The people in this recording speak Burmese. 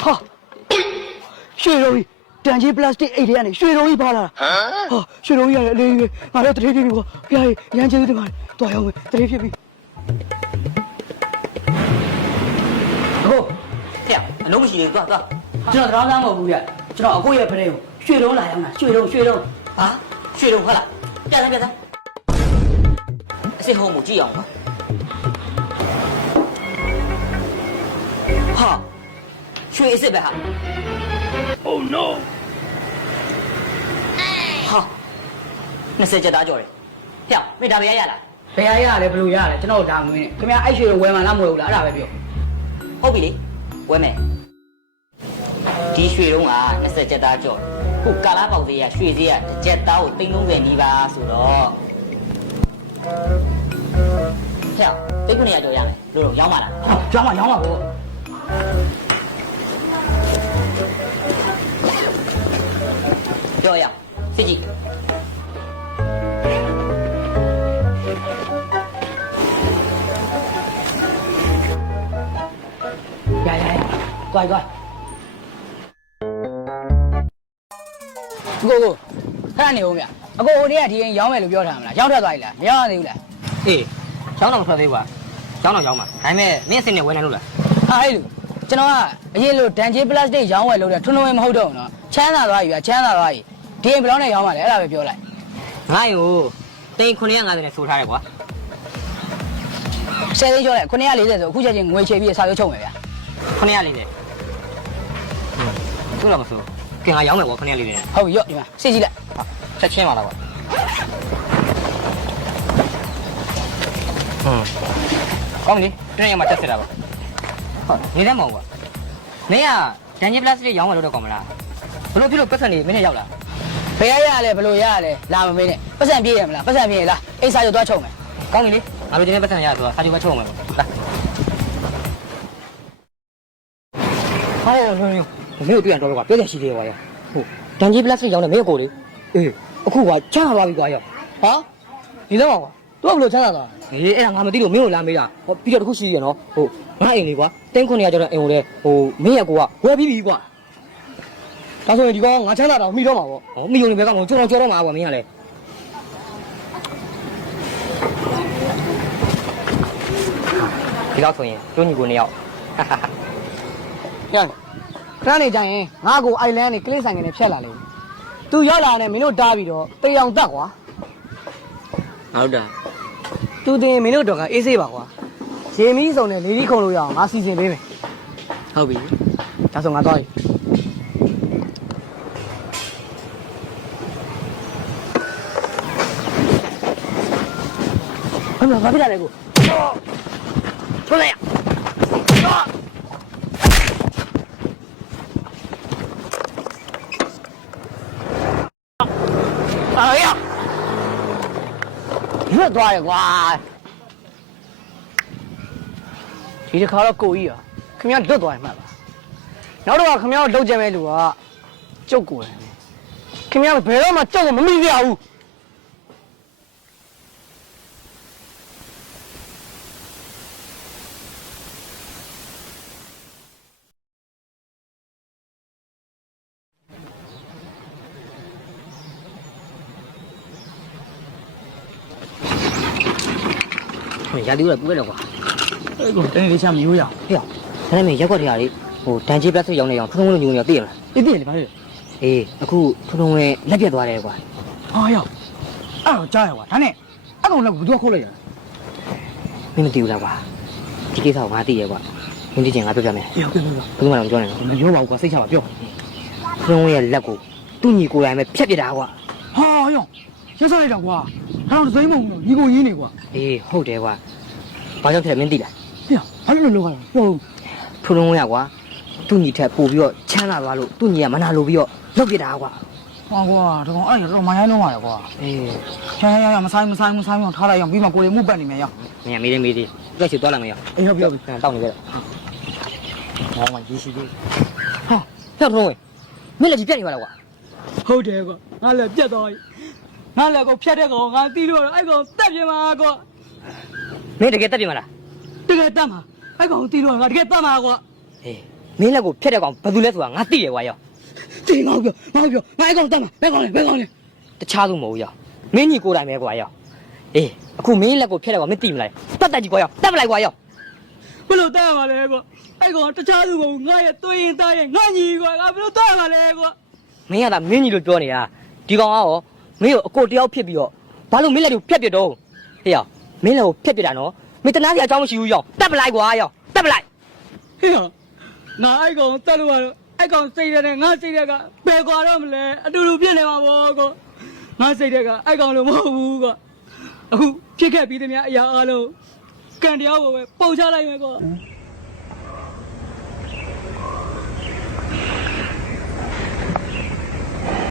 哈，血肉鱼，电器 plastic 一天的血肉鱼扒拉，哈，血肉鱼来来，俺这特别皮我，别眼睛有点嘛，多样味，特别皮。 好，这样，弄不起，走走。这道早餐我不约，这道我也不得用，血肉哪样呢？血肉啊，血肉快了，别猜。最后母鸡养吗？好，血液400哈。Oh no！ 好，那谁接打叫的？跳，没打别人了。别人了，不如人了，真好打没呢。他们爱血肉外嘛，那没有了，那别表。好比哩，外面。ဒီရွှေတုံးက20ကျပ်သားကျော်ခုကာလာပေါက်သေးရရွှေသေးရတစ်ကျက်သားကို330နီးပါးဆိုတော့ဖျက်300ကျော်ရမယ်လို့တော့ရောင်းပါလားရောင်းပါဗောပြောရစစ်ကြည့်ရ乖ကိုခဏနေဦးဗျအကိုဟိုတည်းကဒီရင်ရောင်းမယ်လို့ပြောထားမလားရောင်းထွက်သွားပြီလားမရောင်းရသေးဘူးလားအေးရောင်းတော့မထွက်သေးဘူးကွာရောင်းတော့ရောင်းမှာဒါပေမဲ့မင်းအစ်စ်နဲ့ဝယ်နိုင်လို့လားဟာဟဲ့လူကျွန်တော်ကအရင်လိုဒန်ဂျေးပလတ်စတစ်ရောင်းဝယ်လို့တဲ့ထွန်းထွန်းဝဲမဟုတ်တော့ဘူးနော်ချမ်းသာသွားပြီဗျချမ်းသာသွားပြီဒီရင်ဘယ်လောက်နဲ့ရောင်းမှာလဲအဲ့ဒါပဲပြောလိုက်ငါ့ကို3950နဲ့ဆိုထားတယ်ကွာ10သိန်းကျော်လိုက်940ဆိုအခုချက်ချင်းငွေချေပြီးစာရုပ်ချုပ်မယ်ဗျ940နဲ့သူ့တော့မဆိုကင်ငါရောင်းမယ်ကွာ940နဲ့ဟုတ်ပြီရော့ဒီမှာစစ်ကြည့်လိုက်ချက်ချင်းပါလားကွာကောင်းပြီတွင်းရမှာတက်စစ်တာပါဟုတ်နေတယ်မဟုတ်ကွာမင်းကဒန်ဂျီပလတ်စတစ်ရောင်းမယ်လို့တော့ကောင်းမလားဘလို့ဖြစ်လို့ပတ်စံနေမင်းနဲ့ရောက်လာဘယ်ရလဲဘလို့ရလဲလာမမင်းနဲ့ပတ်စံပြေးရမလားပတ်စံပြေးရလားအိစာရုပ်သွားချုပ်မယ်ကောင်းပြီလေငါတို့ဒီနေ့ပတ်စံရဆိုတော့စာချုပ်ပဲချုပ်မယ်ပေါ့လာဟောလုံးမင်းတို့တွေ့ရတော့ကွာပြောရရှိသေးတယ်ကွာဟုတ်ဒန်ဂျီပလတ်စတစ်ရောင်းတယ်မင်းကိုလေအေးအခုကွာချမ်းသာသွားပြီကွာရောဟာဒီတော့ကွာသူကဘလို့ချမ်းသာသွားအေးအဲ့ဒါငါမသိလို့မင်းကိုလာမေးတာဟောပြီးတော့တခုရှိရနော်ဟုတ်ငါအိမ်လေးကွာ3900ကျော်တဲ့အိမ်ကိုလေဟိုမင်းရဲ့ကိုကဝယ်ပြီးပြီကွာဒါဆိုရင်ဒီကောင်ငါချမ်းသာတော့မိတော့မှာပေါ့ဟောမိုံနေဘက်ကငိုကြောတော့မှာကွာမင်းကလေဒီတော့ဆိုရင်ကျိုးညီကို2ယောက်ဟဲ့ခဏနေကြရင်ငါ့ကိုအိုင်လန်ကနေကလစ်ဆိုင်ကနေဖြတ်လာလေသူရောက်လာတယ်မင်းတို့တားပြီးတော့တေးအောင်တက်ကွာဟုတ်တာသူတင်မင်းတို့တော့ကအေးဆေးပါကွာရေမီးစုံနဲ့လေကြီးခုံလို့ရအောင်ငါစီစဉ်ပေးမယ်ဟုတ်ပြီဒါဆိုငါသွားပြီဘာဖြစ်လဲကိုထွက်လိုက်ရရွတ်သွားရကွာဒီတစ်ခါတော့ကိုကြီးอ่ะခင်ဗျားလွတ်သွားရမှာပါနောက်တော့ခင်ဗျားကိုလှုပ်ကြမဲ့လူကကျုပ်ကိုတယ်ခင်ဗျားဘယ်တော့မှကျုပ်ကိုမမိကြဘူးရာဒီဦးလည်းပူရတယ်ကွာအဲ့ကောင်တင်းလေးချမရိုးရအောင်ဟေ့ဒါနဲ့မင်းရက်ွက်တရားလေးဟိုဒန်ဂျီပလတ်စစ်ရောင်းနေအောင်ထုံထုံလုံးညုံနေသိရမလားသိတယ်လေဘာလဲအေးအခုထုံထုံရဲ့လက်ပြတ်သွားတယ်ကွာဟာရောက်အဲ့တော့ကြားရကွာဒါနဲ့အဲ့ကောင်လည်းဘယ်သူကခုတ်လိုက်ရလဲမင်းမသိဘူးလားကွာဒီကိစ္စကိုငါသိရကွာမင်းသိချင်ငါပြောပြမယ်ပြောဘယ်သူမှတော့မပြောနိုင်ဘူးမပြောပါဘူးကွာစိတ်ချပါပြောထုံရဲ့လက်ကိုသူ့ညီကိုယ်တိုင်ပဲဖြတ်ပြတာကွာဟာရောက်ရက်စားလိုက်တော့ကွာအဲ့တော့စိမ့်မဟုတ်ဘူးညီကိုရင်းနေကွာအေးဟုတ်တယ်ကွာဘာကြောင့်ထက်မင်းသိလားဟေ့ဘာလို့လုပ်ရလဲပြောထုံထုံရကွာသူ့ညီထက်ပို့ပြီးတော့ချမ်းသာသွားလို့သူ့ညီကမနာလို့ပြီးတော့လုပ်ပြတာကွာဟောကွာဒါကောင်အဲ့တော့မရိုင်းလုံးပါလေကွာအေးရမဆိုင်အောင်ထားလိုက်အောင်ပြီးမှကိုယ်လေးမှုပတ်နေမယ်ရောက်မင်းမေးတယ်ကြွချီသွားလာမယ်ရောက်အေးဟုတ်ပြီတောင်းနေကြတော့ဟောမှရေးရှိသေးဟာဖြောက်ထုံးဝင်မင်းလည်းဒီပြက်နေပါလားကွာဟုတ်တယ်ကွာငါလည်းပြက်သွားပြီငါလည်းကောဖြတ်တဲ့ကောင်ငါတီးလို့အဲ့ကောင်တက်ပြမှာကွာမင်းတကယ်တက်ပြမှာလားတကယ်တက်မှာအဲ့ကောင်တီးလို့ငါတကယ်တက်မှာကွာအေးမင်းလက်ကိုဖျက်တဲ့ကောင်ဘယ်သူလဲဆိုတာငါသိတယ်ကွာရောဒီငါပြောငါအဲ့ကောင်တတ်မှာဘယ်ကောင်လဲတခြားသူမဟုတ်ရောမင်းညီကိုယ်တိုင်ပဲကွာရောအေးအခုမင်းလက်ကိုဖျက်တဲ့ကောင်မသိမလားတတ်ကြည့်ကွာရောတတ်မလိုက်ကွာရောဘယ်လိုတတ်ရမှာလဲကွာအဲ့ကောင်တခြားသူမဟုတ်ငါရဲ့သွေးရင်သားရဲ့ငါညီကွာငါဘယ်လိုတတ်ရမှာလဲကွာမင်းကသာမင်းညီလို့ပြောနေတာဒီကောင်ကရောမင်းကိုအကိုတယောက်ဖြစ်ပြီးတော့ဘာလို့မင်းလက်ကိုဖျက်ပြတော့ဟေ့ရောမင်းလက်ကိုဖျက်ပြတာနော်မင်းတနာစီအကြောင်းမရှိဘူးရောတတ်မလိုက်ကွာရောတတ်မလိုက်ဟေ့ငါအဲ့ကောင်တတ်လို့ရတော့အဲ့ကောင်စိတ်တဲ့ငါစိတ်တဲ့ကဘယ်ကွာတော့မလဲအတူတူပြစ်နေမှာပေါ့ကွာငါစိတ်တဲ့ကအဲ့ကောင်လို့မဟုတ်ဘူးကွာအခုဖြစ်ခဲ့ပြီးသမျှအရာအားလုံးကန်တရားကိုပဲပုံချလိုက်မယ်ကွာ